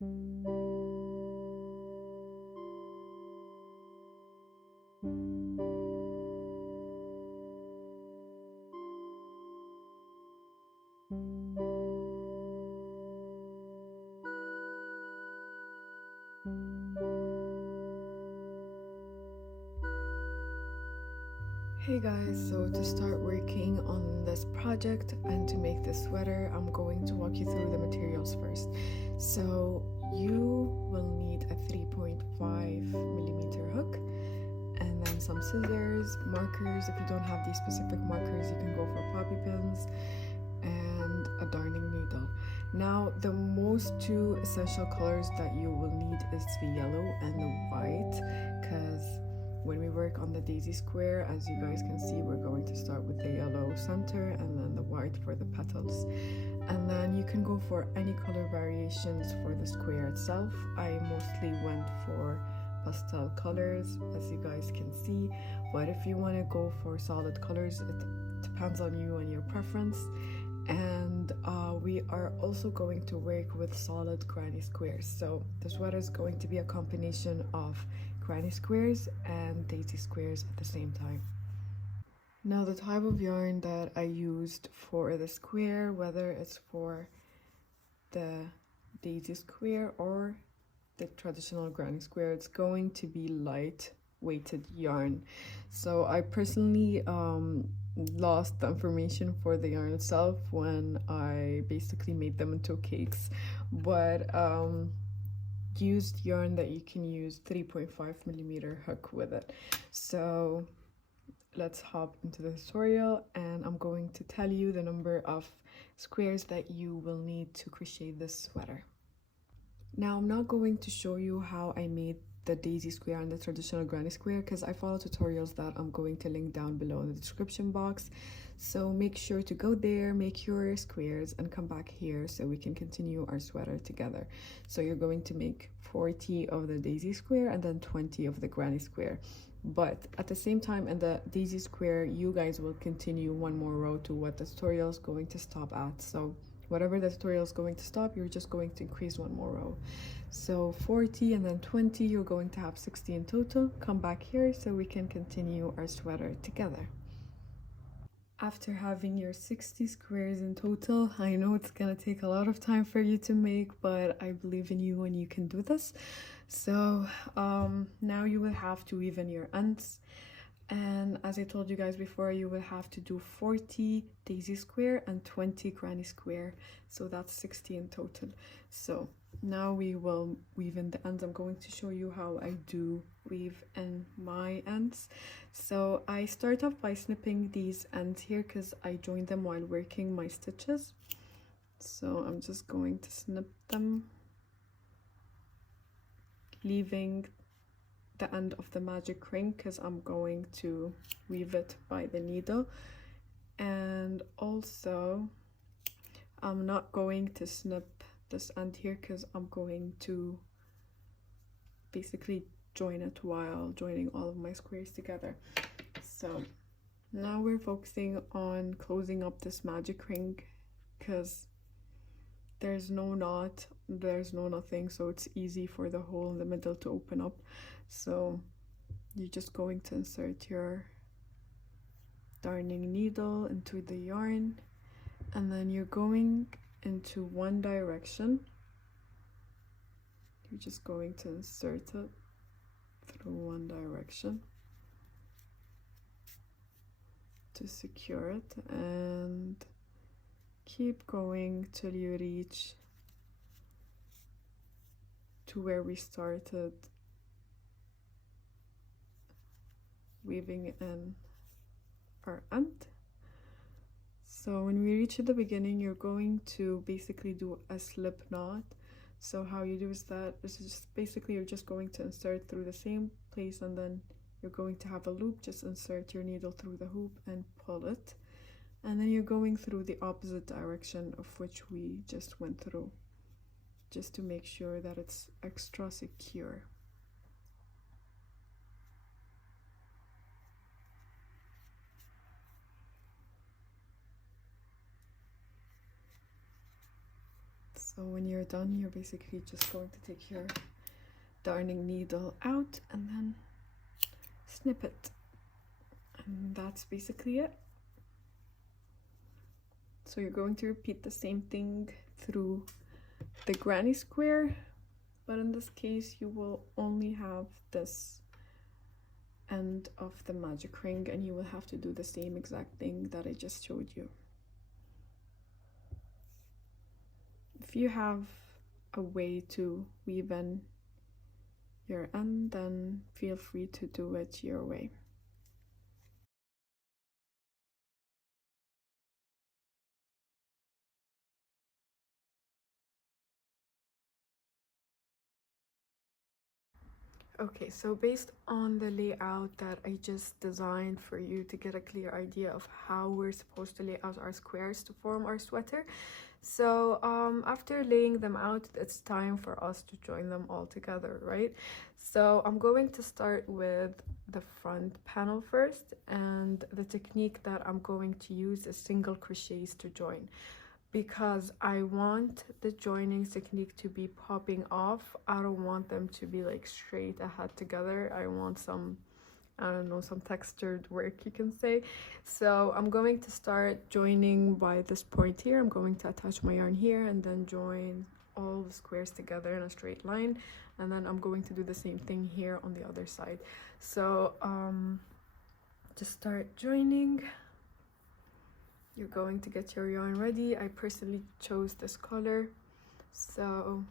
Hey guys, so to start working on this project and to make this sweater, I'm going to walk you through the materials first. So you will need a 3.5mm hook and then some scissors, markers. If you don't have these specific markers, you can go for poppy pins and a darning needle. Now the most two essential colors that you will need is the yellow and the white, because when we work on the daisy square, as you guys can see, we're going to start with the yellow center and then the white for the petals. And then you can go for any color variations for the square itself. I mostly went for pastel colors, as you guys can see, but if you want to go for solid colors, it depends on you and your preference. And we are also going to work with solid granny squares, so the sweater is going to be a combination of granny squares and daisy squares at the same time. Now the type of yarn that I used for the square, whether it's for the daisy square or the traditional granny square, it's going to be light weighted yarn. So I personally lost the information for the yarn itself when I basically made them into cakes, but used yarn that you can use 3.5mm hook with it. So let's hop into the tutorial and I'm going to tell you the number of squares that you will need to crochet this sweater. Now I'm not going to show you how I made the daisy square and the traditional granny square, because I follow tutorials that I'm going to link down below in the description box. So make sure to go there, make your squares, and come back here so we can continue our sweater together. So you're going to make 40 of the daisy square and then 20 of the granny square. But at the same time, in the daisy square, you guys will continue one more row to what the tutorial is going to stop at. So whatever the tutorial is going to stop, you're just going to increase one more row. So 40 and then 20, you're going to have 60 in total. Come back here so we can continue our sweater together. After having your 60 squares in total, I know it's gonna take a lot of time for you to make, but I believe in you and you can do this. So now you will have to weave in your ends. And as I told you guys before, you will have to do 40 daisy square and 20 granny square, so that's 60 in total. So now we will weave in the ends. I'm going to show you how I do weave in my ends. So I start off by snipping these ends here because I joined them while working my stitches. So I'm just going to snip them, leaving the end of the magic ring because I'm going to weave it by the needle. And also I'm not going to snip this end here because I'm going to basically join it while joining all of my squares together. So now we're focusing on closing up this magic ring because there's no knot, there's no nothing, so it's easy for the hole in the middle to open up. So you're just going to insert your darning needle into the yarn, and then you're going into one direction. You're just going to insert it through one direction to secure it, and keep going till you reach to where we started weaving in our end. So when we reach at the beginning, you're going to basically do a slip knot. So how you do is that this is just basically you're just going to insert through the same place, and then you're going to have a loop. Just insert your needle through the hoop and pull it, and then you're going through the opposite direction of which we just went through, just to make sure that it's extra secure. So when you're done, you're basically just going to take your darning needle out and then snip it, and that's basically it. So you're going to repeat the same thing through the granny square, but in this case you will only have this end of the magic ring, and you will have to do the same exact thing that I just showed you. If you have a way to weave in your end, then feel free to do it your way. Okay, so based on the layout that I just designed for you to get a clear idea of how we're supposed to lay out our squares to form our sweater, so after laying them out, it's time for us to join them all together, right? So I'm going to start with the front panel first, and the technique that I'm going to use is single crochets to join, because I want the joining technique to be popping off. I don't want them to be like straight ahead together. I want some, I don't know, some textured work, you can say. So I'm going to start joining by this point here. I'm going to attach my yarn here and then join all the squares together in a straight line, and then I'm going to do the same thing here on the other side. So just start joining. You're going to get your yarn ready. I personally chose this color. So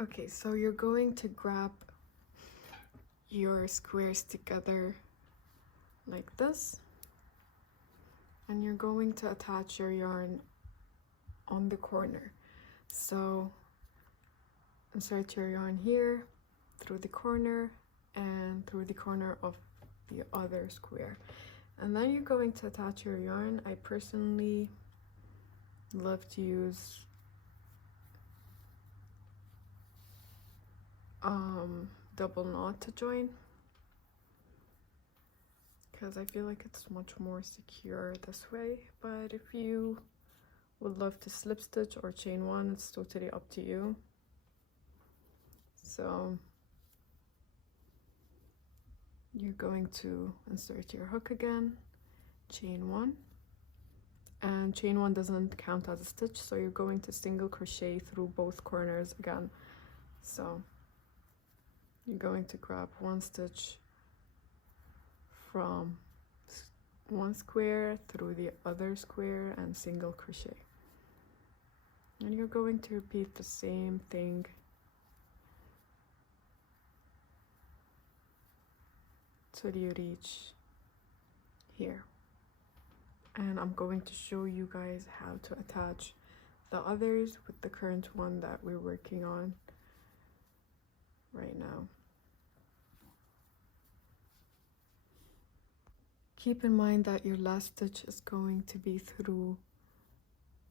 okay, so you're going to grab your squares together like this, and you're going to attach your yarn on the corner. So insert your yarn here through the corner and through the corner of the other square, and then you're going to attach your yarn. I personally love to use double knot to join, because I feel like it's much more secure this way. But if you would love to slip stitch or chain one, it's totally up to you. So you're going to insert your hook again, chain one, and chain one doesn't count as a stitch, so you're going to single crochet through both corners again. So you're going to grab one stitch from one square through the other square and single crochet, and you're going to repeat the same thing till you reach here. And I'm going to show you guys how to attach the others with the current one that we're working on right now. Keep in mind that your last stitch is going to be through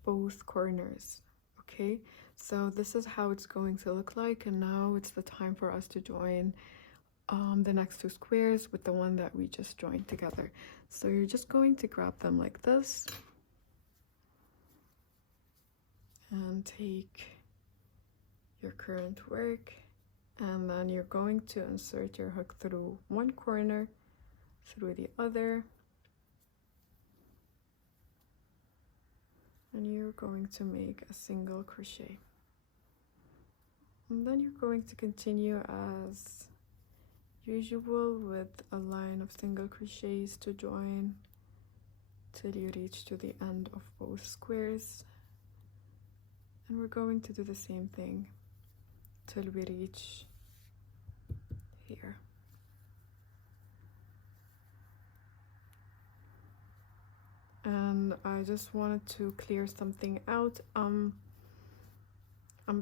both corners, okay? So this is how it's going to look like, and now it's the time for us to join the next two squares with the one that we just joined together. So you're just going to grab them like this and take your current work, and then you're going to insert your hook through one corner, through the other, and you're going to make a single crochet, and then you're going to continue as usual with a line of single crochets to join till you reach to the end of both squares, and we're going to do the same thing till we reach here. And I just wanted to clear something out. I'm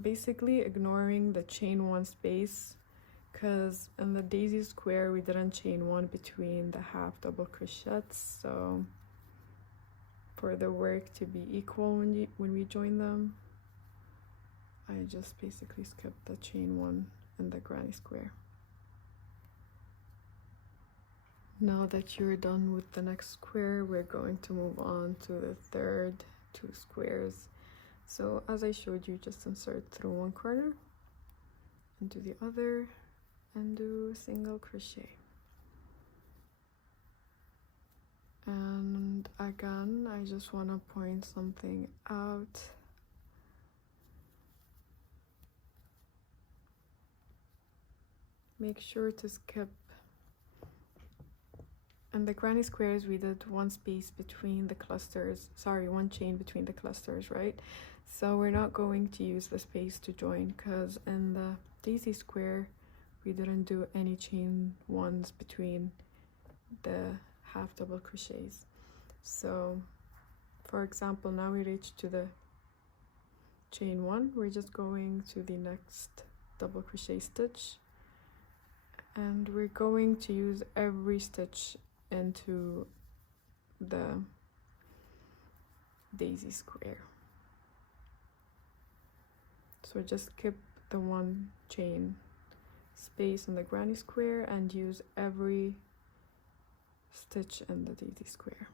basically ignoring the chain one space, because in the daisy square we didn't chain one between the half double crochets, so for the work to be equal when we join them, I just basically skipped the chain one in the granny square. Now that you're done with the next square, we're going to move on to the third two squares. So as I showed you, just insert through one corner into the other and do single crochet. And again, I just want to point something out. Make sure to skip. In the granny squares, we did one space between the clusters, sorry, one chain between the clusters, right? So we're not going to use the space to join, because in the daisy square, we didn't do any chain ones between the half double crochets. So for example, now we reach to the chain one, we're just going to the next double crochet stitch, and we're going to use every stitch into the daisy square. So just skip the one chain space in the granny square and use every stitch in the daisy square.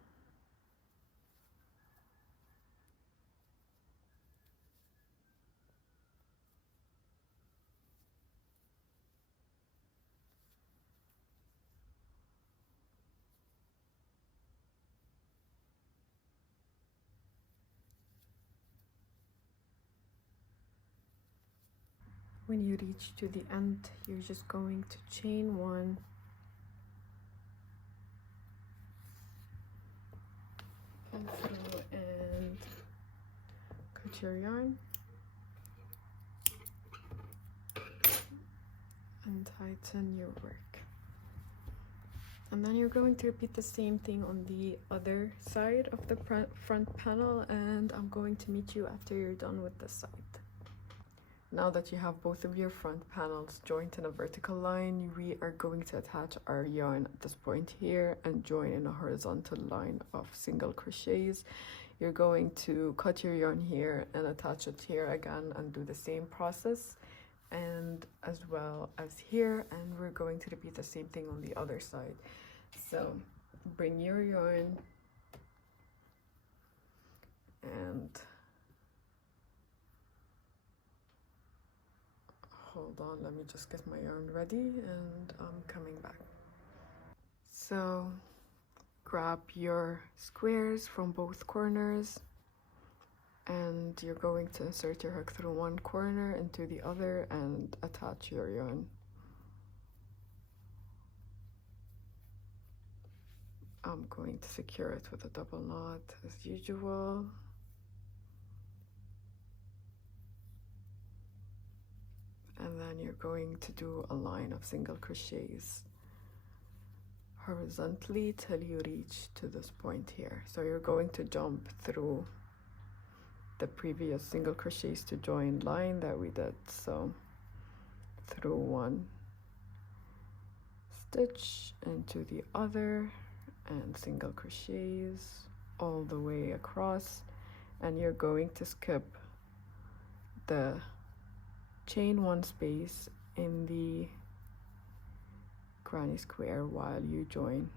When you reach to the end, you're just going to chain one, pull through and cut your yarn, and tighten your work. And then you're going to repeat the same thing on the other side of the front panel, and I'm going to meet you after you're done with this side. Now that you have both of your front panels joined in a vertical line, we are going to attach our yarn at this point here and join in a horizontal line of single crochets. You're going to cut your yarn here and attach it here again and do the same process, and as well as here, and we're going to repeat the same thing on the other side. So bring your yarn and hold on, let me just get my yarn ready and I'm coming back. So grab your squares from both corners and you're going to insert your hook through one corner into the other and attach your yarn. I'm going to secure it with a double knot as usual. And then you're going to do a line of single crochets horizontally till you reach to this point here. So you're going to jump through the previous single crochets to join line that we did. So through one stitch into the other and single crochets all the way across, and you're going to skip the chain one space in the granny square while you join.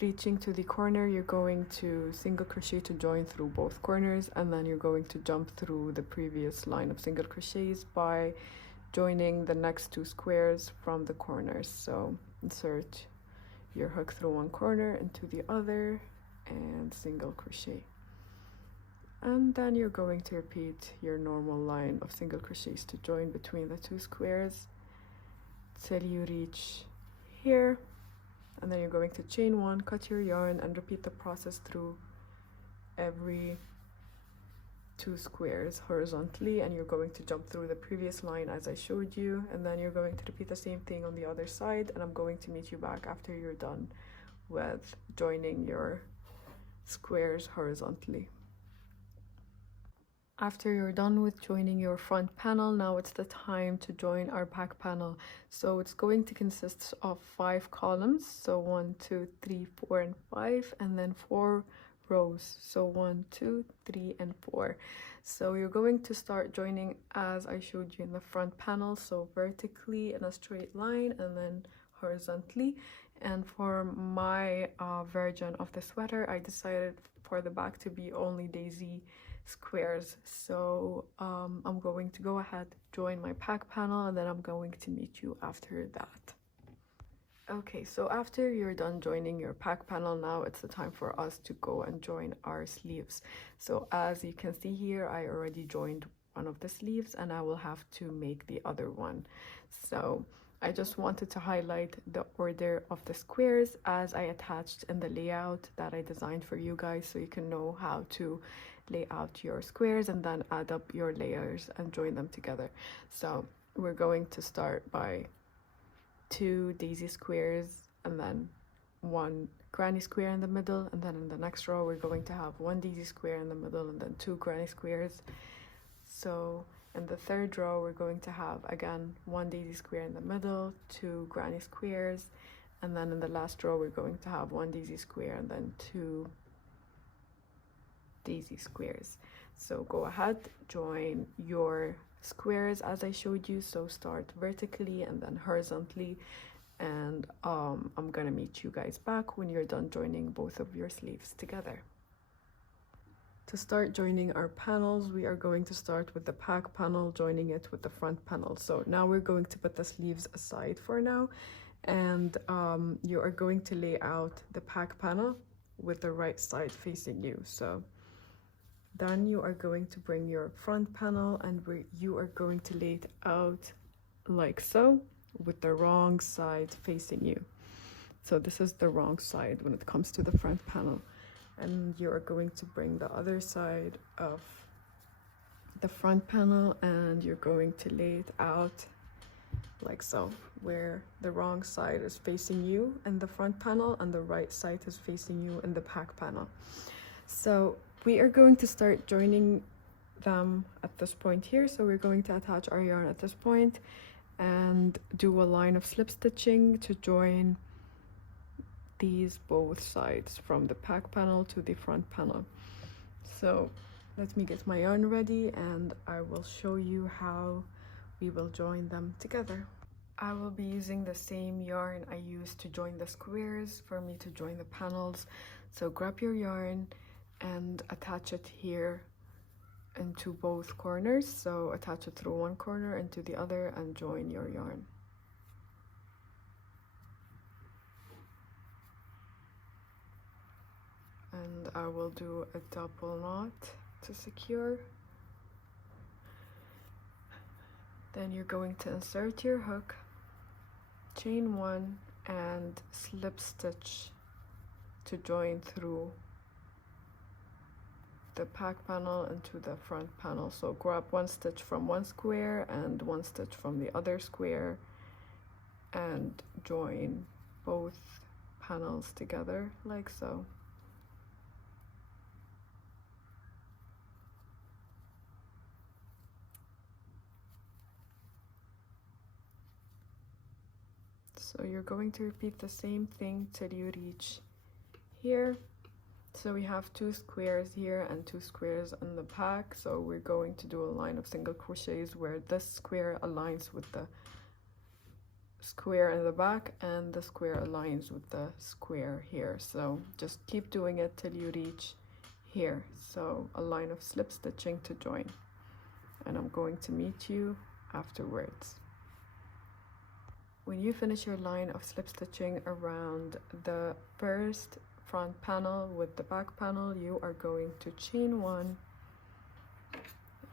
Reaching to the corner, you're going to single crochet to join through both corners, and then you're going to jump through the previous line of single crochets by joining the next two squares from the corners. So insert your hook through one corner into the other and single crochet, and then you're going to repeat your normal line of single crochets to join between the two squares till you reach here, and then you're going to chain one, cut your yarn, and repeat the process through every two squares horizontally, and you're going to jump through the previous line as I showed you, and then you're going to repeat the same thing on the other side, and I'm going to meet you back after you're done with joining your squares horizontally. After you're done with joining your front panel, now it's the time to join our back panel. So it's going to consist of 5 columns, so 1, 2, 3, 4, and 5, and then 4 rows, so 1, 2, 3, and 4. So you're going to start joining as I showed you in the front panel, so vertically in a straight line and then horizontally. And for my version of the sweater, I decided for the back to be only daisy squares. So I'm going to go ahead, join my pack panel, and then I'm going to meet you after that. Okay, so after you're done joining your pack panel, now it's the time for us to go and join our sleeves. So as you can see here, I already joined one of the sleeves and I will have to make the other one. So I just wanted to highlight the order of the squares as I attached in the layout that I designed for you guys, so you can know how to lay out your squares and then add up your layers and join them together. So we're going to start by 2 daisy squares and then 1 granny square in the middle, and then in the next row we're going to have 1 daisy square in the middle and then 2 granny squares. So in the third row we're going to have again 1 daisy square in the middle, 2 granny squares, and then in the last row we're going to have 1 daisy square and then 2 daisy squares. So go ahead, join your squares as I showed you. So start vertically and then horizontally, and I'm gonna meet you guys back when you're done joining both of your sleeves together. To start joining our panels, we are going to start with the pack panel, joining it with the front panel. So now we're going to put the sleeves aside for now, and you are going to lay out the pack panel with the right side facing you. So then you are going to bring your front panel and you are going to lay it out like so, with the wrong side facing you. So this is the wrong side when it comes to the front panel. And you are going to bring the other side of the front panel and you're going to lay it out like so, where the wrong side is facing you in the front panel and the right side is facing you in the pack panel. So we are going to start joining them at this point here. So we're going to attach our yarn at this point and do a line of slip stitching to join these both sides from the pack panel to the front panel. So let me get my yarn ready and I will show you how we will join them together. I will be using the same yarn I used to join the squares for me to join the panels. So grab your yarn and attach it here into both corners. So attach it through one corner into the other and join your yarn. And I will do a double knot to secure. Then you're going to insert your hook, chain 1 and slip stitch to join through the pack panel into the front panel. So grab 1 stitch from one square and 1 stitch from the other square and join both panels together like so. So you're going to repeat the same thing till you reach here. So we have 2 squares here and 2 squares in the pack. So we're going to do a line of single crochets where this square aligns with the square in the back and the square aligns with the square here. So just keep doing it till you reach here. So a line of slip stitching to join. And I'm going to meet you afterwards. When you finish your line of slip stitching around the first front panel with the back panel, you are going to chain 1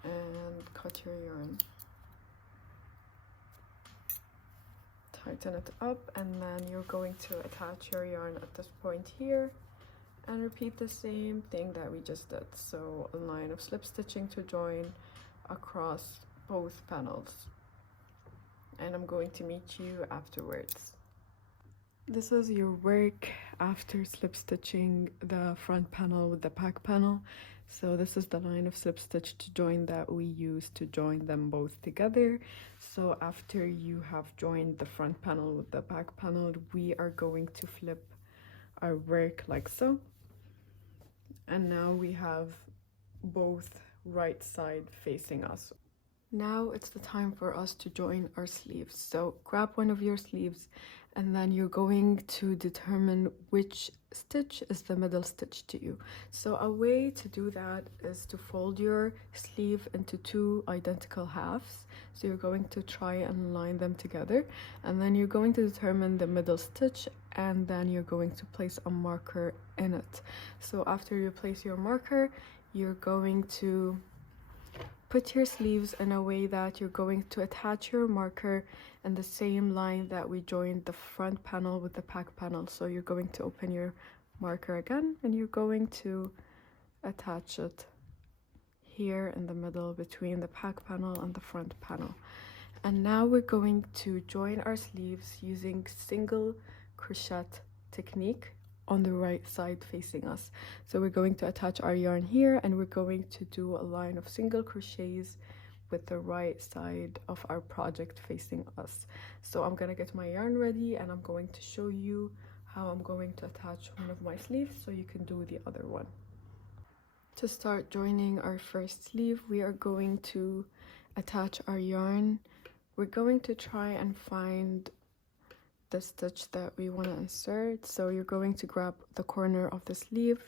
and cut your yarn. Tighten it up and then you're going to attach your yarn at this point here and repeat the same thing that we just did. So a line of slip stitching to join across both panels. And I'm going to meet you afterwards. This is your work after slip stitching the front panel with the pack panel. So this is the line of slip stitch to join that we use to join them both together. So after you have joined the front panel with the back panel, we are going to flip our work like so. And now we have both right side facing us. Now it's the time for us to join our sleeves. So grab one of your sleeves and then you're going to determine which stitch is the middle stitch to you. So a way to do that is to fold your sleeve into two identical halves. So you're going to try and line them together, and then you're going to determine the middle stitch, and then you're going to place a marker in it. So after you place your marker, you're going to put your sleeves in a way that you're going to attach your marker in the same line that we joined the front panel with the back panel. So you're going to open your marker again, and you're going to attach it here in the middle between the back panel and the front panel. And now we're going to join our sleeves using single crochet technique on the right side facing us. So we're going to attach our yarn here, and we're going to do a line of single crochets with the right side of our project facing us. So I'm gonna get my yarn ready, and I'm going to show you how I'm going to attach one of my sleeves so you can do the other one. To start joining our first sleeve, we are going to attach our yarn. We're going to try and find the stitch that we want to insert. So you're going to grab the corner of the sleeve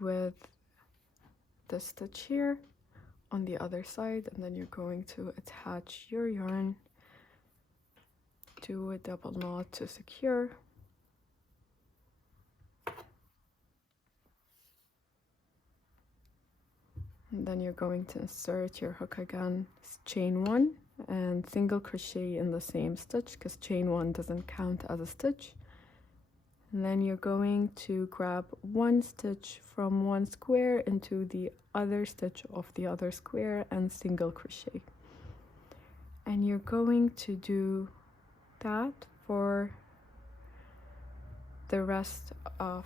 with the stitch here on the other side, and then you're going to attach your yarn, do a double knot to secure, and then you're going to insert your hook again, chain one and single crochet in the same stitch because chain one doesn't count as a stitch. And then you're going to grab one stitch from one square into the other stitch of the other square and single crochet. And you're going to do that for the rest of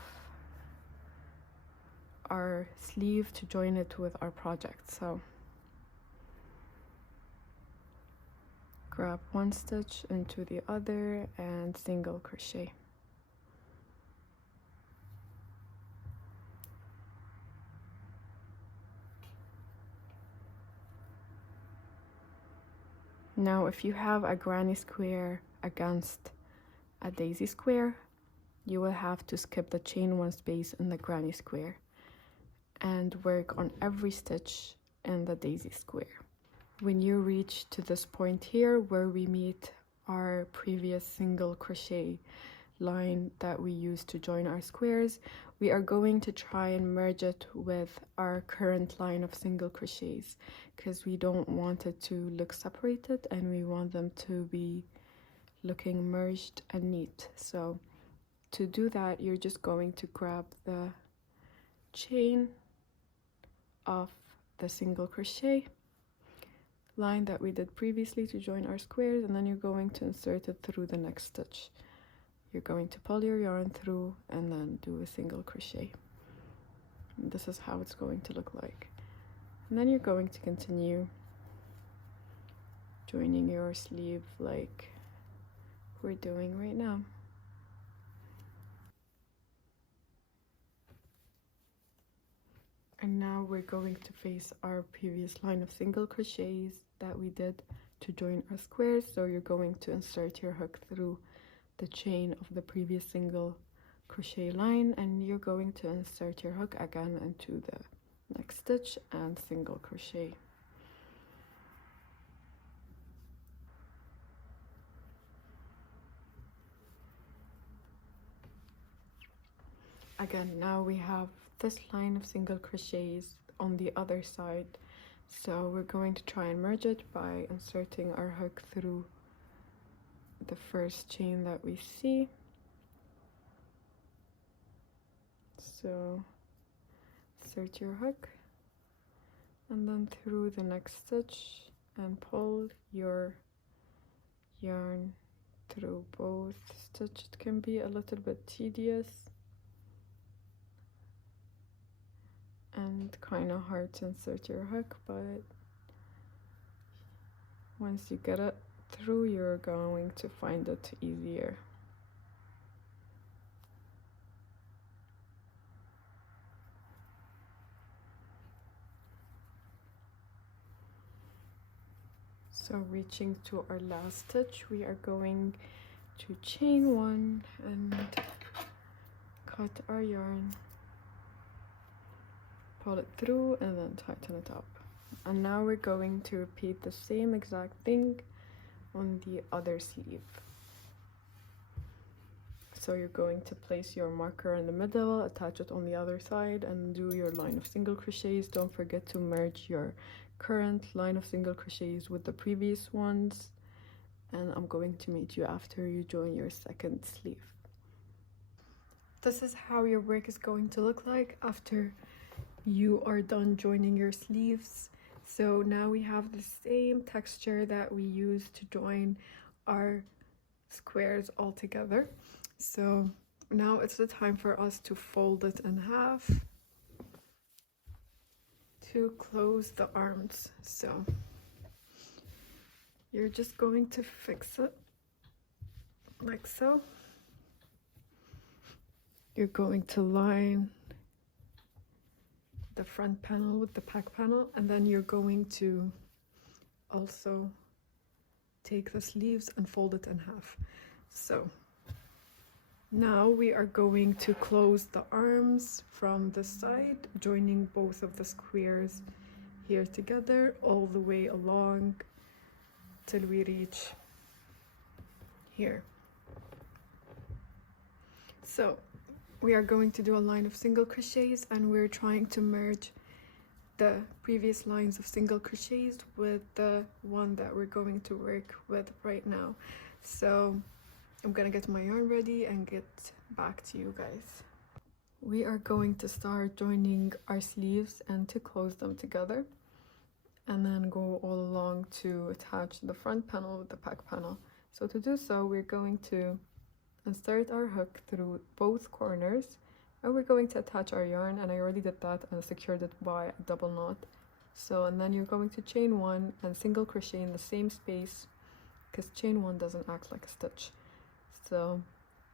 our sleeve to join it with our project. So grab one stitch into the other and single crochet. Now if you have a granny square against a daisy square, you will have to skip the chain one space in the granny square and work on every stitch in the daisy square. When you reach to this point here where we meet our previous single crochet line that we used to join our squares, we are going to try and merge it with our current line of single crochets because we don't want it to look separated and we want them to be looking merged and neat. So to do that, you're just going to grab the chain of the single crochet line that we did previously to join our squares, and then you're going to insert it through the next stitch. You're going to pull your yarn through and then do a single crochet. And this is how it's going to look like. And then you're going to continue joining your sleeve like we're doing right now. And now we're going to face our previous line of single crochets that we did to join our squares. So you're going to insert your hook through the chain of the previous single crochet line, and you're going to insert your hook again into the next stitch and single crochet. Again, now we have this line of single crochets on the other side, so we're going to try and merge it by inserting our hook through the first chain that we see. So insert your hook and then through the next stitch and pull your yarn through both stitches. It can be a little bit tedious and kind of hard to insert your hook, but once you get it through, you're going to find it easier. So reaching to our last stitch, we are going to chain one and cut our yarn, pull it through, and then tighten it up. And now we're going to repeat the same exact thing on the other sleeve. So you're going to place your marker in the middle, attach it on the other side, and do your line of single crochets. Don't forget to merge your current line of single crochets with the previous ones, and I'm going to meet you after you join your second sleeve. This is how your work is going to look like after you are done joining your sleeves. So now we have the same texture that we used to join our squares all together. So now it's the time for us to fold it in half to close the arms. So you're just going to fix it like so. You're going to line the front panel with the back panel, and then you're going to also take the sleeves and fold it in half. So now we are going to close the arms from the side, joining both of the squares here together all the way along till we reach here. So we are going to do a line of single crochets, and we're trying to merge the previous lines of single crochets with the one that we're going to work with right now. So I'm gonna get my yarn ready and get back to you guys. We are going to start joining our sleeves and to close them together, and then go all along to attach the front panel with the back panel. So to do so, we're going to insert our hook through both corners, and we're going to attach our yarn, and I already did that and secured it by a double knot. So, and then you're going to chain one and single crochet in the same space, because chain one doesn't act like a stitch. So,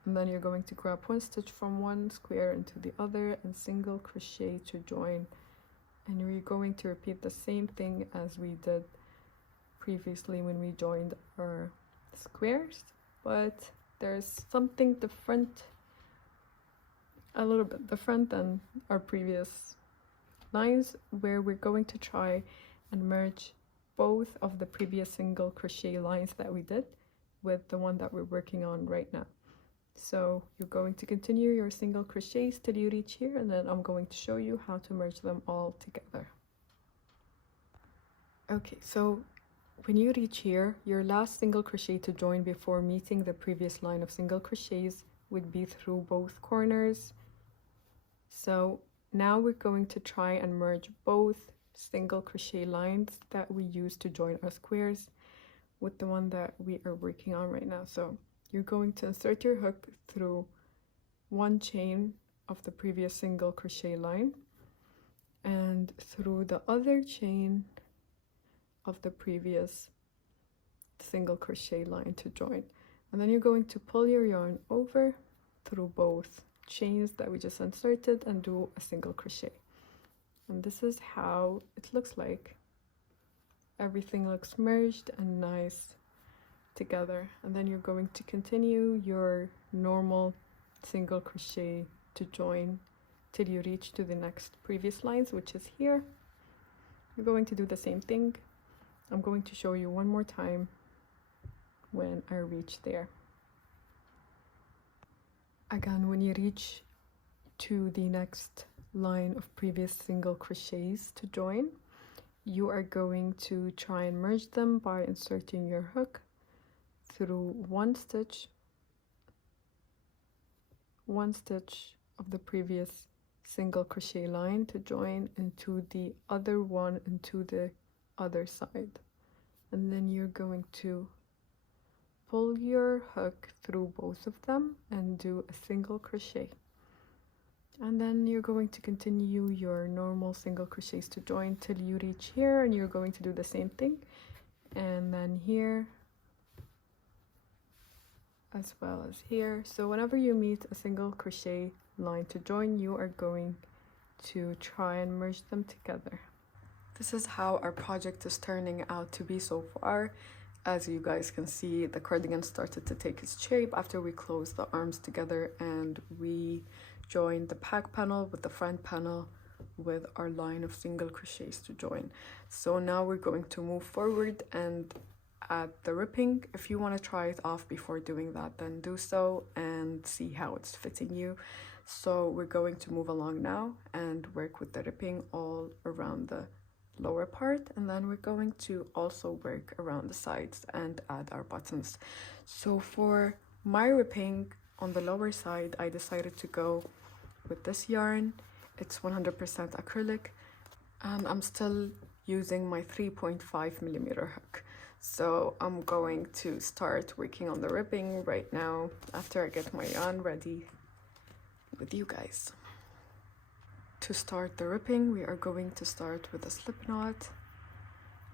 and then you're going to grab one stitch from one square into the other and single crochet to join, and we're going to repeat the same thing as we did previously when we joined our squares, but there's something different, a little bit different than our previous lines, where we're going to try and merge both of the previous single crochet lines that we did with the one that we're working on right now. So you're going to continue your single crochets till you reach here, and then I'm going to show you how to merge them all together. Okay, so when you reach here, your last single crochet to join before meeting the previous line of single crochets would be through both corners. So now we're going to try and merge both single crochet lines that we used to join our squares with the one that we are working on right now. So you're going to insert your hook through one chain of the previous single crochet line and through the other chain of the previous single crochet line to join, and then you're going to pull your yarn over through both chains that we just inserted and do a single crochet. And this is how it looks like. Everything looks merged and nice together, and then you're going to continue your normal single crochet to join till you reach to the next previous lines, which is here. You're going to do the same thing. I'm going to show you one more time when I reach there. Again, when you reach to the next line of previous single crochets to join, you are going to try and merge them by inserting your hook through one stitch of the previous single crochet line to join into the other one into the other side, and then you're going to pull your hook through both of them and do a single crochet, and then you're going to continue your normal single crochets to join till you reach here, and you're going to do the same thing, and then here as well as here. So whenever you meet a single crochet line to join, you are going to try and merge them together. This is how our project is turning out to be so far. as you guys can see, the cardigan started to take its shape after we closed the arms together and we joined the back panel with the front panel with our line of single crochets to join. So now we're going to move forward and add the ripping. If you want to try it off before doing that, then do so and see how it's fitting you. So we're going to move along now and work with the ripping all around the lower part, and then we're going to also work around the sides and add our buttons. So for my ripping on the lower side, I decided to go with this yarn. It's 100% acrylic and I'm still using my 3.5 millimeter hook. So I'm going to start working on the ripping right now after I get my yarn ready with you guys. To start the ripping, we are going to start with a slip knot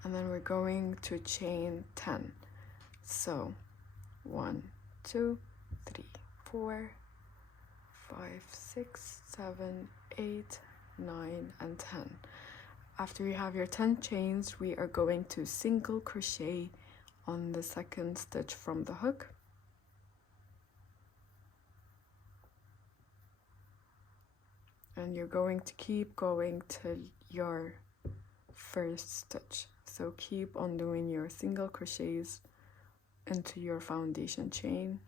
and then we're going to chain 10. So 1, 2, 3, 4, 5, 6, 7, 8, 9, and 10. After you have your 10 chains, we are going to single crochet on the second stitch from the hook. And you're going to keep going till your first stitch. So keep on doing your single crochets into your foundation chain.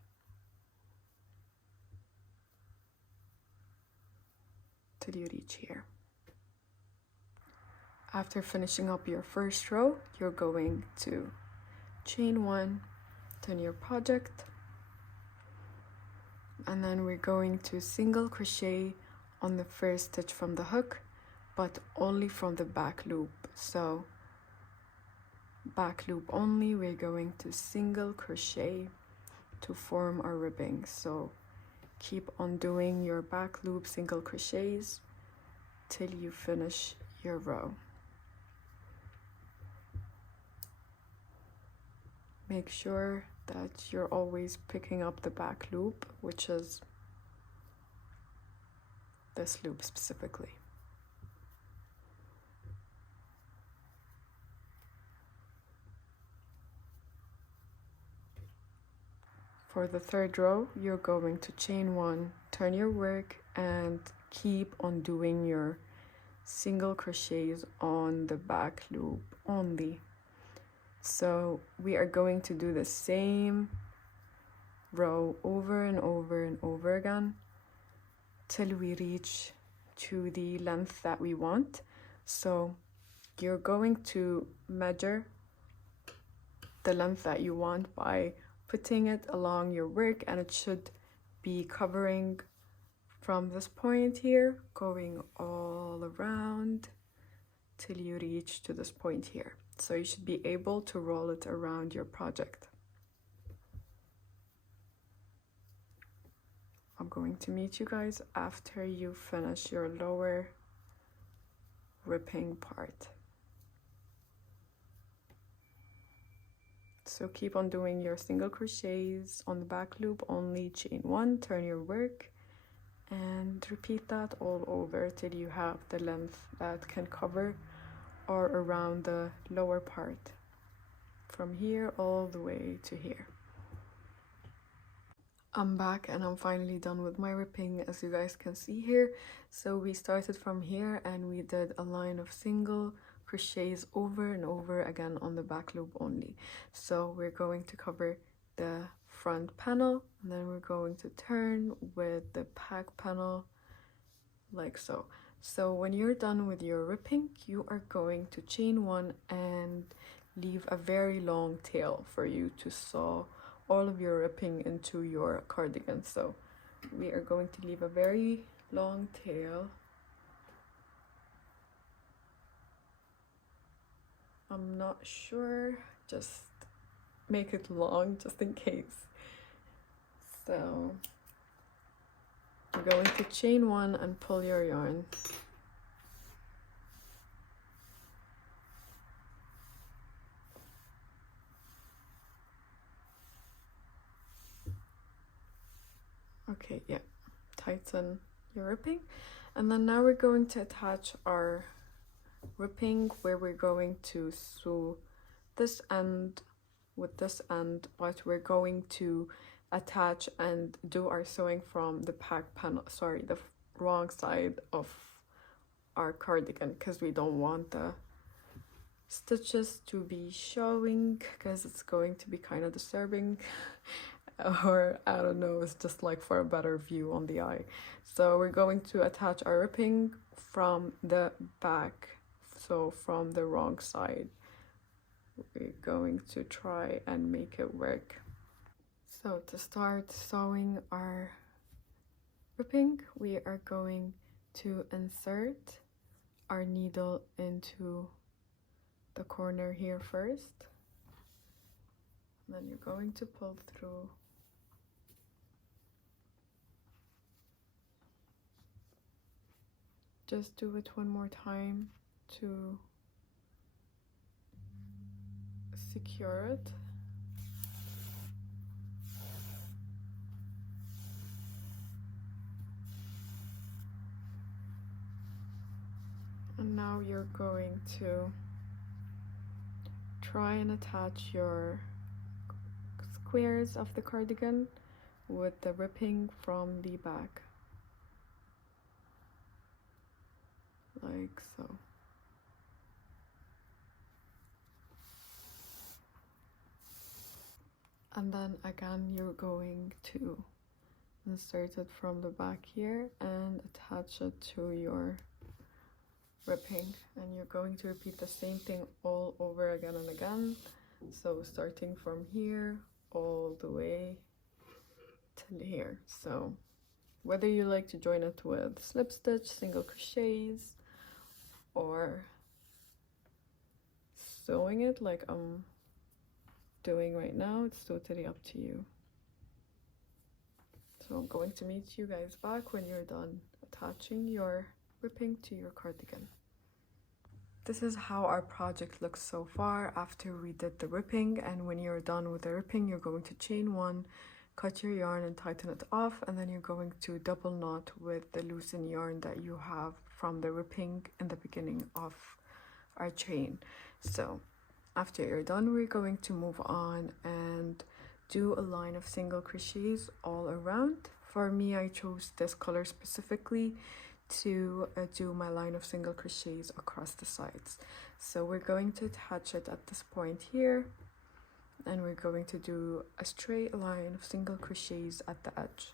Till you reach here. After finishing up your first row, you're going to chain 1, turn your project, and then we're going to single crochet on the first stitch from the hook, but only from the back loop. So back loop only, we're going to single crochet to form our ribbing. So keep on doing your back loop single crochets till you finish your row. Make sure that you're always picking up the back loop, which is this loop specifically. For the third row, you're going to chain 1, turn your work, and keep on doing your single crochets on the back loop only. So we are going to do the same row over and over and over again till we reach to the length that we want. So you're going to measure the length that you want by putting it along your work, and it should be covering from this point here, going all around till you reach to this point here. So you should be able to roll it around your project. I'm going to meet you guys after you finish your lower ripping part. So keep on doing your single crochets on the back loop only, chain 1, turn your work, and repeat that all over till you have the length that can cover or around the lower part from here all the way to here. I'm back and I'm finally done with my ripping, as you guys can see here. So we started from here and we did a line of single crochets over and over again on the back loop only. So we're going to cover the front panel and then we're going to turn with the back panel like so. So when you're done with your ripping, you are going to chain 1 and leave a very long tail for you to sew all of your ripping into your cardigan. So we are going to leave a very long tail. I'm not sure, just make it long just in case. So you're going to chain 1 and pull your yarn. Okay, yeah, tighten your ripping. And then now we're going to attach our ripping, where we're going to sew this end with this end, but we're going to attach and do our sewing from the back panel, sorry, the wrong side of our cardigan, because we don't want the stitches to be showing, because it's going to be kind of disturbing. Or I don't know, it's just like for a better view on the eye. So we're going to attach our ripping from the back, so from the wrong side. We're going to try and make it work. So to start sewing our ripping, we are going to insert our needle into the corner here first, and then you're going to pull through. Just do it one more time to secure it. And now you're going to try and attach your squares of the cardigan with the ripping from the back, like so. And then again, you're going to insert it from the back here and attach it to your ripping, and you're going to repeat the same thing all over again and again. So starting from here all the way to here. So whether you like to join it with slip stitch, single crochets, or sewing it like I'm doing right now, it's totally up to you. So I'm going to meet you guys back when you're done attaching your ripping to your cardigan. This is how our project looks so far after we did the ripping, and when you're done with the ripping, you're going to chain one, cut your yarn and tighten it off, and then you're going to double knot with the loosened yarn that you have from the ripping in the beginning of our chain. So after you're done, we're going to move on and do a line of single crochets all around. For me, I chose this color specifically to do my line of single crochets across the sides. So we're going to attach it at this point here, and we're going to do a straight line of single crochets at the edge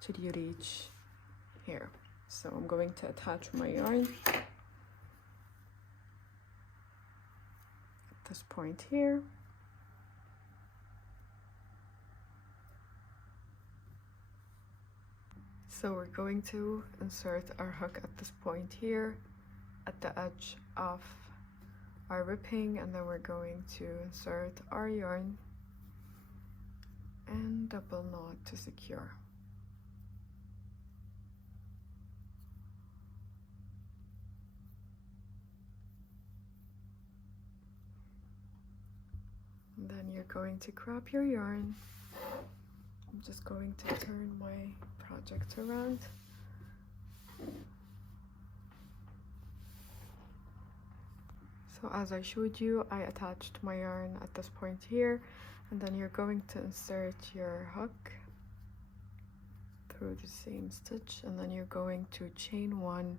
till you reach here. So I'm going to attach my yarn at this point here. So we're going to insert our hook at this point here at the edge of our ripping, and then we're going to insert our yarn and double knot to secure. And then you're going to grab your yarn. I'm just going to turn my project around. So as I showed you, I attached my yarn at this point here, and then you're going to insert your hook through the same stitch, and then you're going to chain one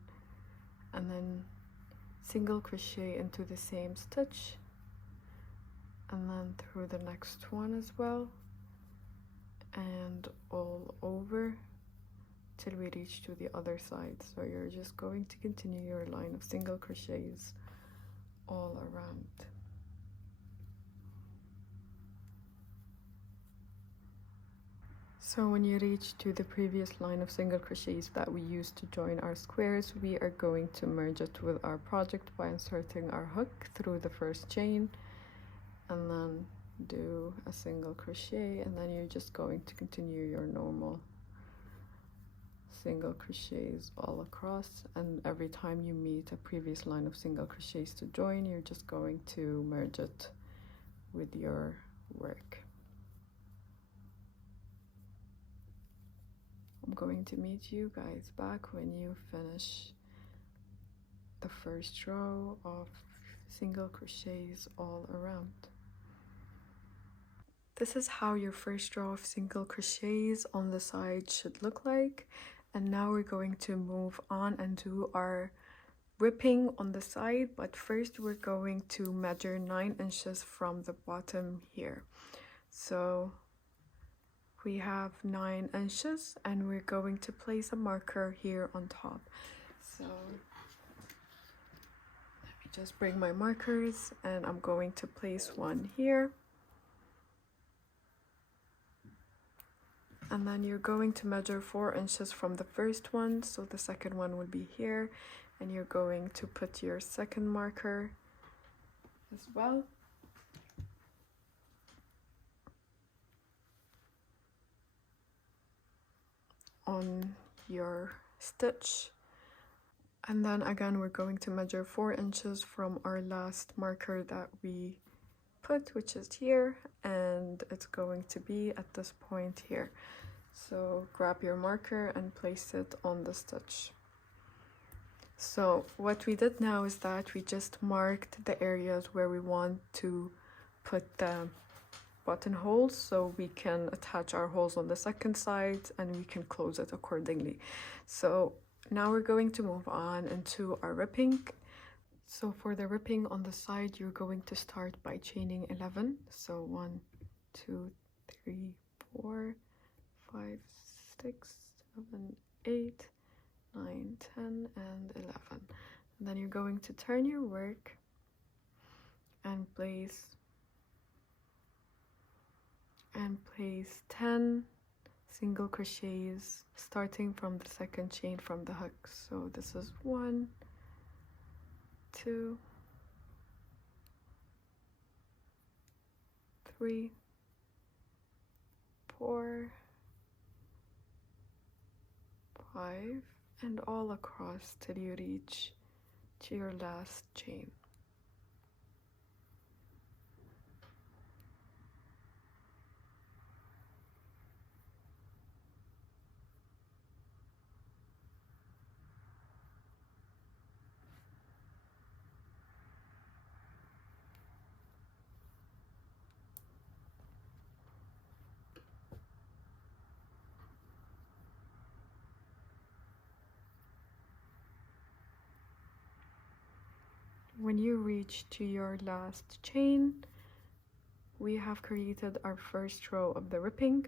and then single crochet into the same stitch, and then through the next one as well, and all over till we reach to the other side. So you're just going to continue your line of single crochets all around. So when you reach to the previous line of single crochets that we used to join our squares, we are going to merge it with our project by inserting our hook through the first chain, and then do a single crochet, and then you're just going to continue your normal single crochets all across, and every time you meet a previous line of single crochets to join, you're just going to merge it with your work. I'm going to meet you guys back when you finish the first row of single crochets all around. This is how your first row of single crochets on the side should look like. And now we're going to move on and do our ripping on the side, but first we're going to measure 9 inches from the bottom here. So we have 9 inches and we're going to place a marker here on top. So let me just bring my markers and I'm going to place one here. And then you're going to measure 4 inches from the first one, so the second one will be here, and you're going to put your second marker as well. On your stitch. And then again, we're going to measure 4 inches from our last marker that we put, which is here, and it's going to be at this point here. So grab your marker and place it on the stitch. So what we did now is that we just marked the areas where we want to put the buttonholes, so we can attach our holes on the second side and we can close it accordingly. So now we're going to move on into our ripping. So for the ripping on the side, you're going to start by chaining 11. So 1, 2, 3, 4, 5, 6, 7, 8, 9, 10, and 11. And then you're going to turn your work and place 10 single crochets starting from the second chain from the hook. So this is 1, 2, 3, 4, 5, and all across till you reach to your last chain. When you reach to your last chain, we have created our first row of the ripping,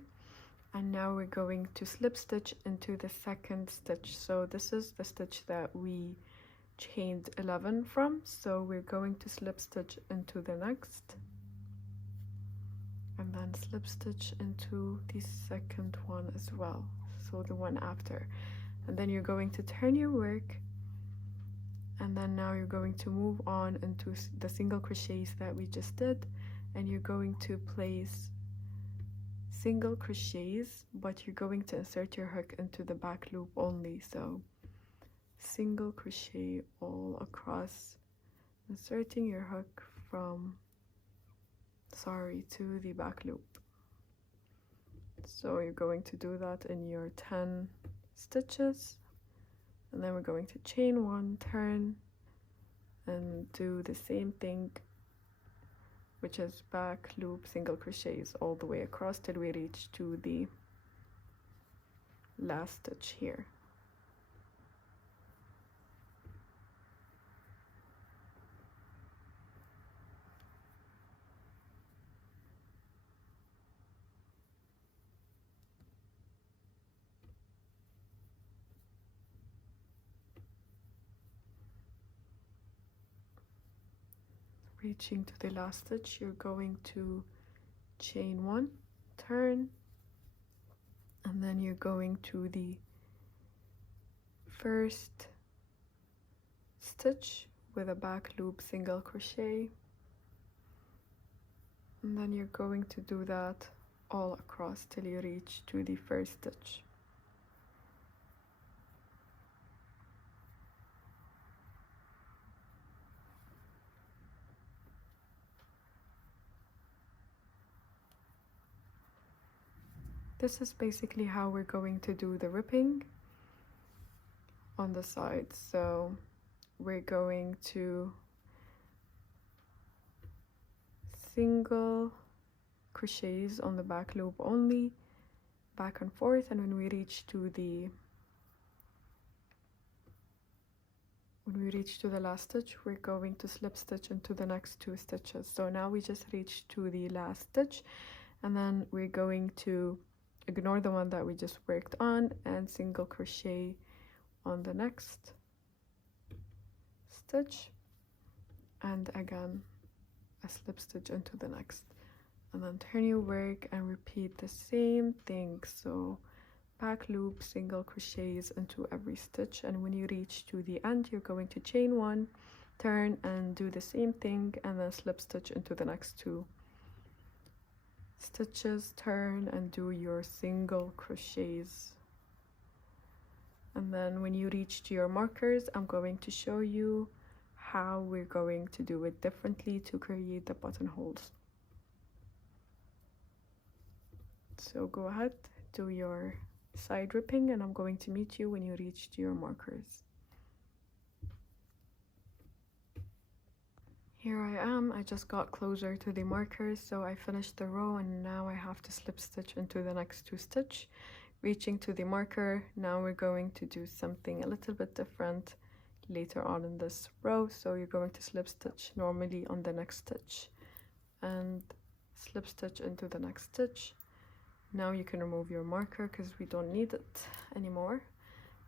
and now we're going to slip stitch into the second stitch. So this is the stitch that we chained 11 from, so we're going to slip stitch into the next and then slip stitch into the second one as well, so the one after. And then you're going to turn your work, and then now you're going to move on into the single crochets that we just did, and you're going to place single crochets, but you're going to insert your hook into the back loop only. So single crochet all across, inserting your hook from to the back loop. So you're going to do that in your 10 stitches, and then we're going to chain 1, turn, and do the same thing, which is back loop single crochets all the way across till we reach to the last stitch here. Reaching to the last stitch, you're going to chain 1, turn, and then you're going to the first stitch with a back loop single crochet, and then you're going to do that all across till you reach to the first stitch. This is basically how we're going to do the ripping on the side. So we're going to single crochets on the back loop only, back and forth, and when we reach to the last stitch, we're going to slip stitch into the next 2 stitches. So now we just reached to the last stitch, and then we're going to ignore the one that we just worked on and single crochet on the next stitch, and again a slip stitch into the next, and then turn your work and repeat the same thing. So back loop, single crochets into every stitch, and when you reach to the end, you're going to chain 1, turn and do the same thing, and then slip stitch into the next 2 stitches, turn and do your single crochets. And then when you reach to your markers, I'm going to show you how we're going to do it differently to create the buttonholes. So go ahead, do your side ripping, and I'm going to meet you when you reach to your markers. Here I am. I just got closer to the markers, so I finished the row, and now I have to slip stitch into the next 2 stitch. Reaching to the marker, now we're going to do something a little bit different later on in this row. So you're going to slip stitch normally on the next stitch and slip stitch into the next stitch. Now you can remove your marker because we don't need it anymore.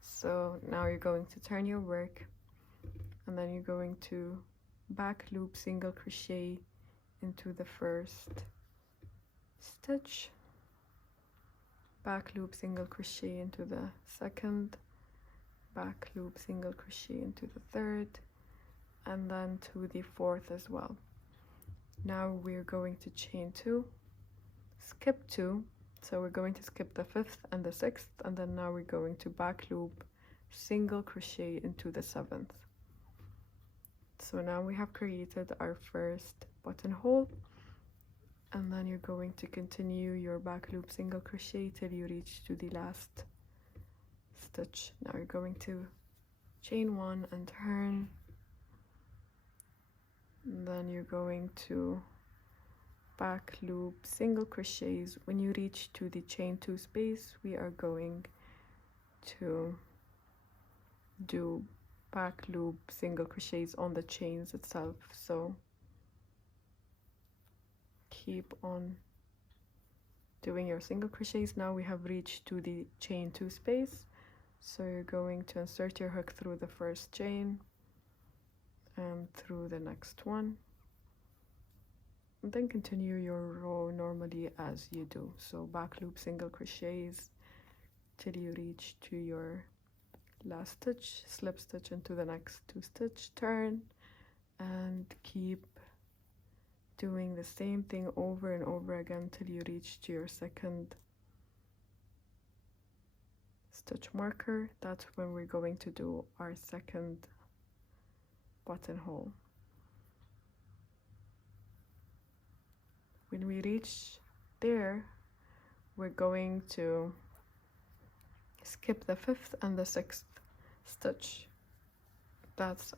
So now you're going to turn your work, and then you're going to back loop, single crochet into the first stitch, back loop, single crochet into the second, back loop, single crochet into the third, and then to the fourth as well. Now we're going to chain 2, skip 2, so we're going to skip the 5th and the 6th, and then now we're going to back loop, single crochet into the 7th. So now we have created our first buttonhole, and then you're going to continue your back loop, single crochet till you reach to the last stitch. Now you're going to chain 1 and turn, and then you're going to back loop, single crochets. When you reach to the chain 2 space, we are going to do back loop, single crochets on the chains itself. So keep on doing your single crochets. Now we have reached to the chain 2 space, so you're going to insert your hook through the first chain and through the next one, and then continue your row normally as you do. So back loop, single crochets till you reach to your last stitch, slip stitch into the next 2 stitch, turn, and keep doing the same thing over and over again till you reach to your second stitch marker. That's when we're going to do our second buttonhole. When we reach there, we're going to skip the 5th and the 6th stitch. That's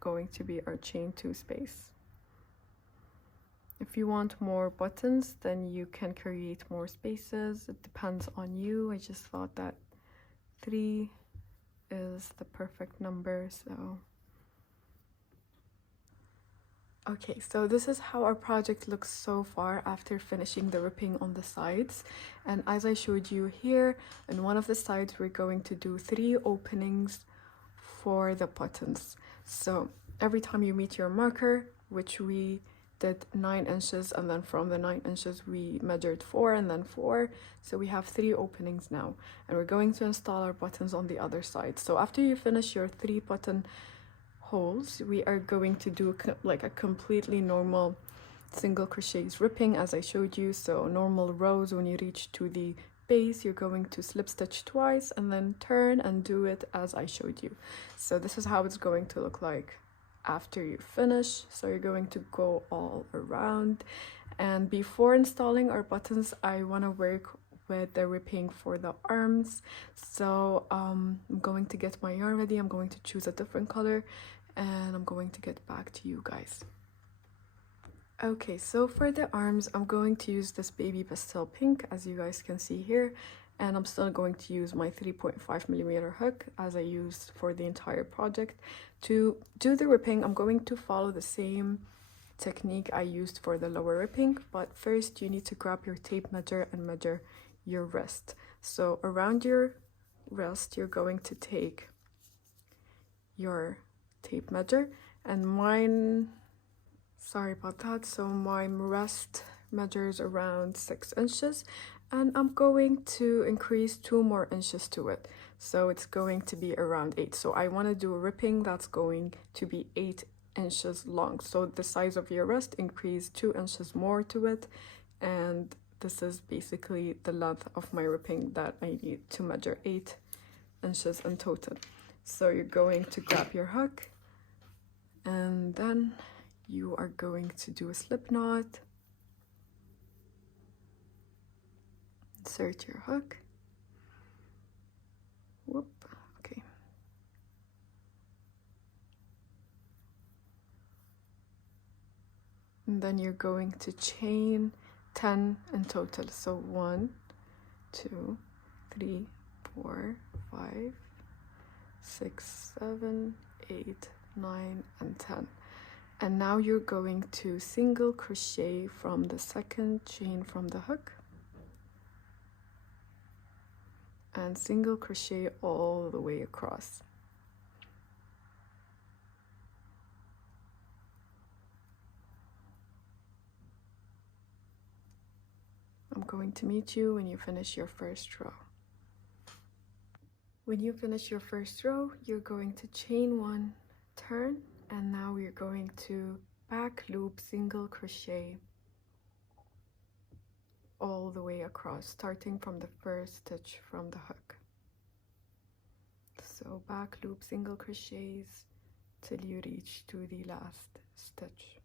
going to be our chain 2 space. If you want more buttons, then you can create more spaces. It depends on you. I just thought that 3 is the perfect number, so okay, so this is how our project looks so far after finishing the ripping on the sides. And as I showed you here, in one of the sides we're going to do 3 openings for the buttons. So every time you meet your marker, which we did 9 inches, and then from the 9 inches we measured 4 and then 4, so we have 3 openings now, and we're going to install our buttons on the other side. So after you finish your 3 button holes, we are going to do like a completely normal single crochets ripping as I showed you. So normal rows, when you reach to the base, you're going to slip stitch twice and then turn and do it as I showed you. So this is how it's going to look like after you finish. So you're going to go all around, and before installing our buttons, I want to work with the ripping for the arms. So I'm going to get my yarn ready. I'm going to choose a different color, and I'm going to get back to you guys. Okay, so for the arms, I'm going to use this baby pastel pink, as you guys can see here, and I'm still going to use my 3.5mm hook as I used for the entire project. To do the ripping, I'm going to follow the same technique I used for the lower ripping, but first you need to grab your tape measure and measure your wrist. So around your wrist, you're going to take your tape measure, and mine, sorry about that, so my wrist measures around 6 inches, and I'm going to increase 2 more inches to it, so it's going to be around 8. So I want to do a ripping that's going to be 8 inches long, so the size of your wrist, increase 2 inches more to it, and this is basically the length of my ripping that I need to measure 8 inches in total. So you're going to grab your hook, and then you are going to do a slip knot, insert your hook, whoop, okay, and then you're going to chain 10 in total. So 1, 2, 3, 4, 5, 6, 7, 8, 9, and 10. And now you're going to single crochet from the second chain from the hook and single crochet all the way across. I'm going to meet you when you finish your first row. When you finish your first row, you're going to chain 1, turn, and now we're going to back loop single crochet all the way across, starting from the first stitch from the hook. So back loop single crochets till you reach to the last stitch.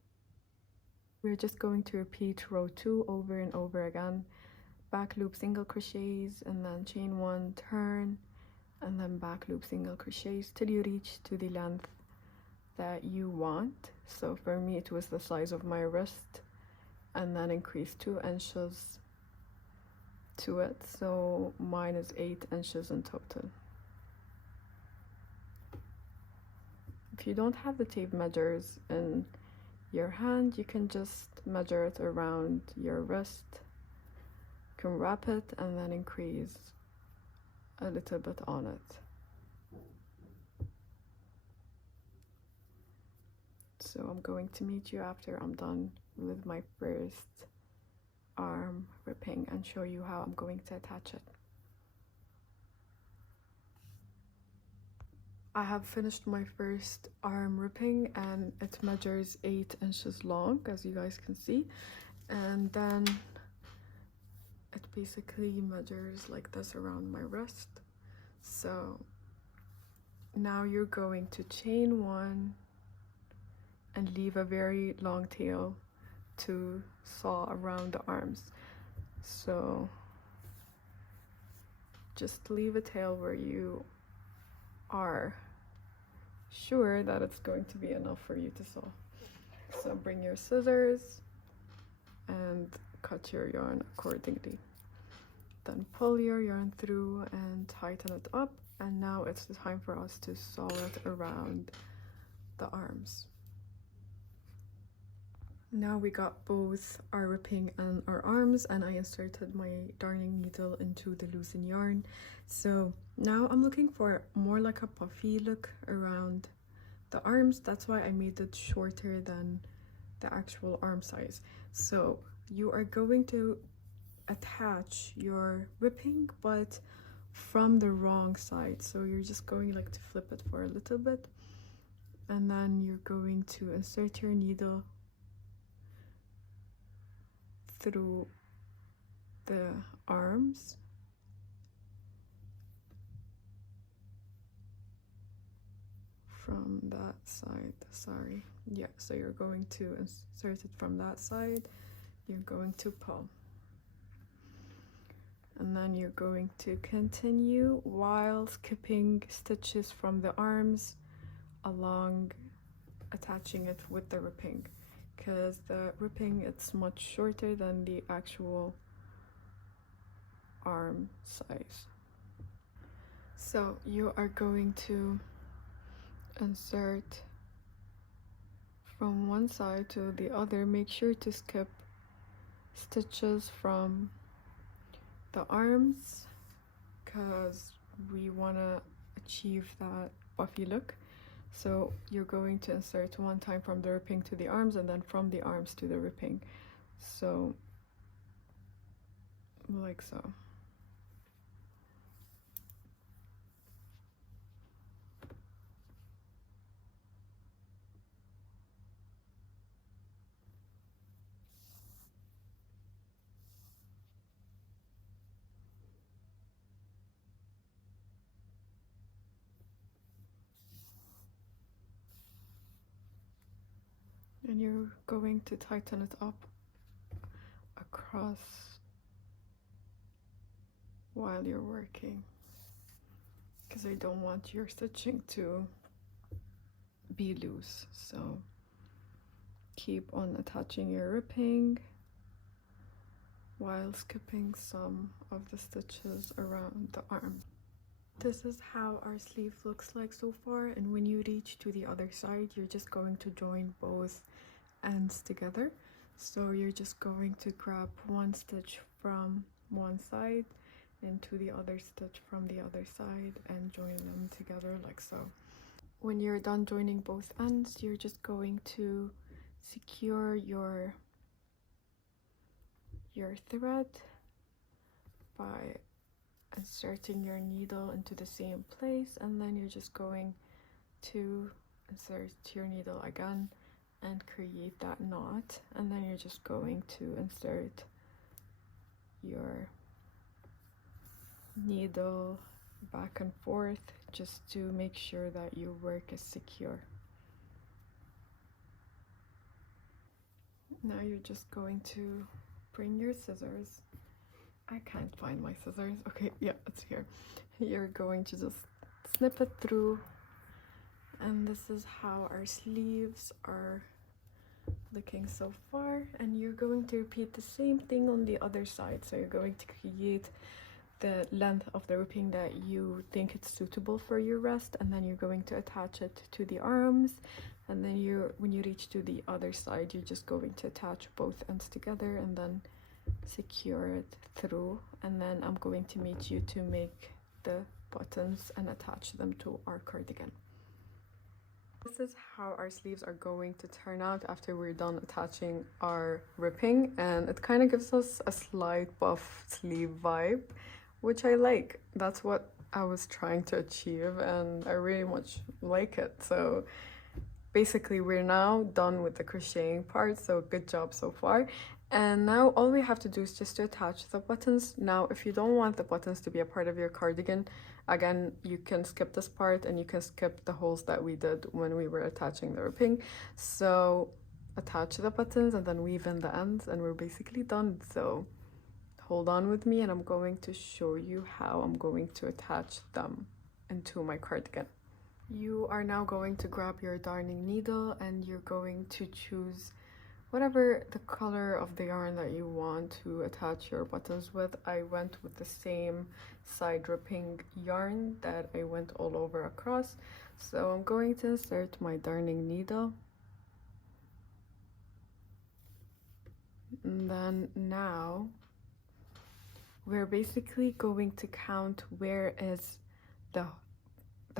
We're just going to repeat row 2 over and over again. Back loop single crochets, and then chain 1, turn, and then back loop single crochets till you reach to the length that you want. So for me it was the size of my wrist, and then increase 2 inches to it, so mine is 8 inches in total. If you don't have the tape measures in your hand, you can just measure it around your wrist, you can wrap it and then increase a little bit on it. So I'm going to meet you after I'm done with my first arm ripping and show you how I'm going to attach it. I have finished my first arm ripping and it measures 8 inches long, as you guys can see, and then it basically measures like this around my wrist. So now you're going to chain 1 and leave a very long tail to saw around the arms. So just leave a tail where you are sure that it's going to be enough for you to sew. So bring your scissors and cut your yarn accordingly. Then pull your yarn through and tighten it up, and now it's the time for us to sew it around the arms. Now we got both our ripping and our arms, and I inserted my darning needle into the loosened yarn. So now I'm looking for more like a puffy look around the arms. That's why I made it shorter than the actual arm size. So you are going to attach your ripping, but from the wrong side. So you're just going like to flip it for a little bit, and then you're going to insert your needle through the arms from that side. Sorry, yeah, so you're going to insert it from that side, you're going to pull, and then you're going to continue while skipping stitches from the arms along, attaching it with the ripping. because the ripping, it's much shorter than the actual arm size. So you are going to insert from one side to the other. Make sure to skip stitches from the arms because we want to achieve that puffy look. So you're going to insert one time from the ripping to the arms and then from the arms to the ripping, so like so. And you're going to tighten it up across while you're working, because I don't want your stitching to be loose. So keep on attaching your ripping while skipping some of the stitches around the arm. This is how our sleeve looks like so far, and when you reach to the other side, you're just going to join both ends together. So you're just going to grab one stitch from one side into the other stitch from the other side and join them together like so. When you're done joining both ends, you're just going to secure your thread by inserting your needle into the same place, and then you're just going to insert your needle again and create that knot, and then you're just going to insert your needle back and forth just to make sure that your work is secure. Now you're just going to bring your scissors. I can't find my scissors. Okay, yeah, it's here. You're going to just snip it through, and this is how our sleeves are looking so far. And you're going to repeat the same thing on the other side. So you're going to create the length of the ripping that you think it's suitable for your wrist, and then you're going to attach it to the arms, and then when you reach to the other side, you're just going to attach both ends together and then secure it through. And then I'm going to meet you to make the buttons and attach them to our cardigan. This is how our sleeves are going to turn out after we're done attaching our ripping, and it kind of gives us a slight puff sleeve vibe, which I like. That's what I was trying to achieve, and I really much like it. So basically we're now done with the crocheting part, so good job so far. And now all we have to do is just to attach the buttons. Now if you don't want the buttons to be a part of your cardigan, again, you can skip this part and you can skip the holes that we did when we were attaching the ripping. So attach the buttons and then weave in the ends, and we're basically done. So hold on with me and I'm going to show you how I'm going to attach them into my cardigan. You are now going to grab your darning needle and you're going to choose whatever the color of the yarn that you want to attach your buttons with. I went with the same side ripping yarn that I went all over across. So I'm going to insert my darning needle. And then now we're basically going to count where is the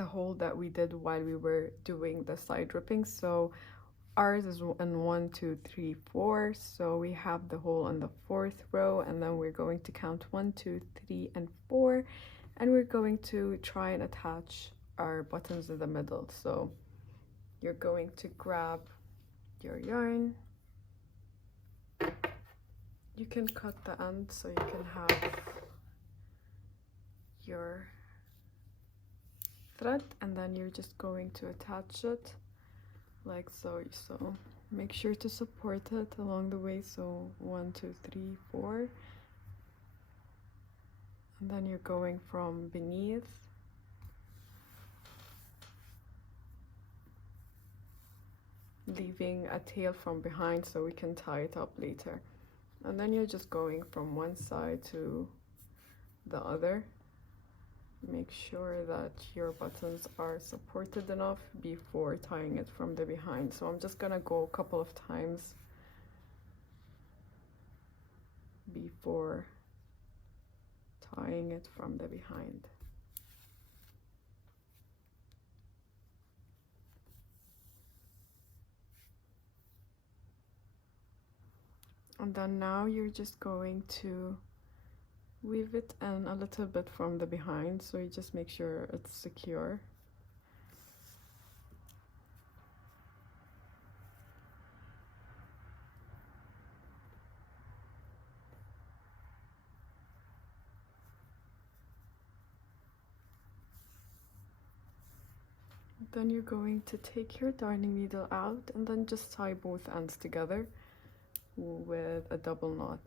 hole that we did while we were doing the side ripping. So ours is in 1, 2, 3, 4. So we have the hole in the 4th row, and then we're going to count 1, 2, 3, and 4, and we're going to try and attach our buttons in the middle. So you're going to grab your yarn. You can cut the end so you can have your thread, and then you're just going to attach it like so. So make sure to support it along the way. So 1, 2, 3, 4, and then you're going from beneath leaving a tail from behind so we can tie it up later. And then you're just going from one side to the other. Make sure that your buttons are supported enough before tying it from the behind. So I'm just gonna go a couple of times before tying it from the behind. And then now you're just going to weave it in a little bit from the behind, so you just make sure it's secure. Then you're going to take your darning needle out and then just tie both ends together with a double knot.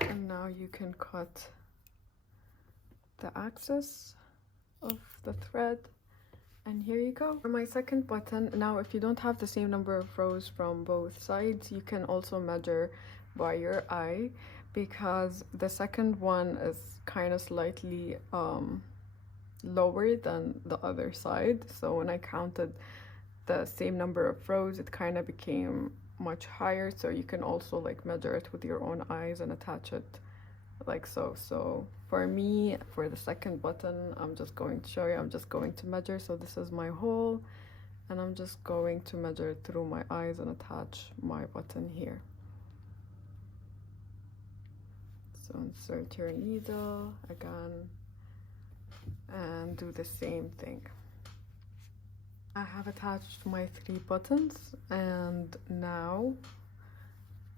And now you can cut the axis of the thread, and here you go. For my second button, now if you don't have the same number of rows from both sides, you can also measure by your eye, because the second one is kind of slightly lower than the other side. So when I counted the same number of rows, it kind of became much higher. So you can also like measure it with your own eyes and attach it like so. So for me, for the second button, I'm just going to show you, I'm just going to measure. So this is my hole, and I'm just going to measure it through my eyes and attach my button here. So insert your needle again and do the same thing. I have attached my 3 buttons, and now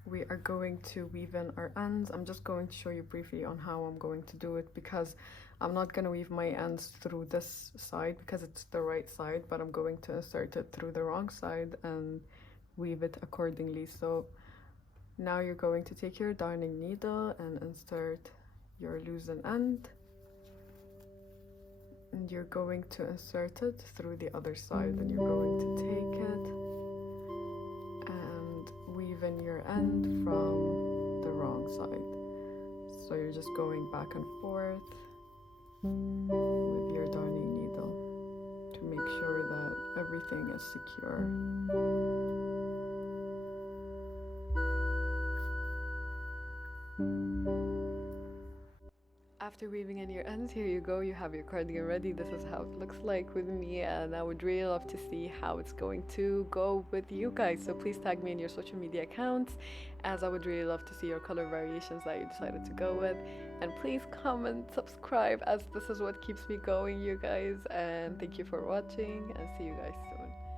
we are going to weave in our ends. I'm just going to show you briefly on how I'm going to do it, because I'm not going to weave my ends through this side because it's the right side, but I'm going to insert it through the wrong side and weave it accordingly. So now you're going to take your darning needle and insert your loosened end, and you're going to insert it through the other side, and you're going to take it and weave in your end from the wrong side. So you're just going back and forth with your darning needle to make sure that everything is secure. After weaving in your ends, here you go, you have your cardigan ready. This is how it looks like with me, and I would really love to see how it's going to go with you guys. So please tag me in your social media accounts, as I would really love to see your color variations that you decided to go with. And please comment, subscribe, as this is what keeps me going, you guys. And thank you for watching, and see you guys soon.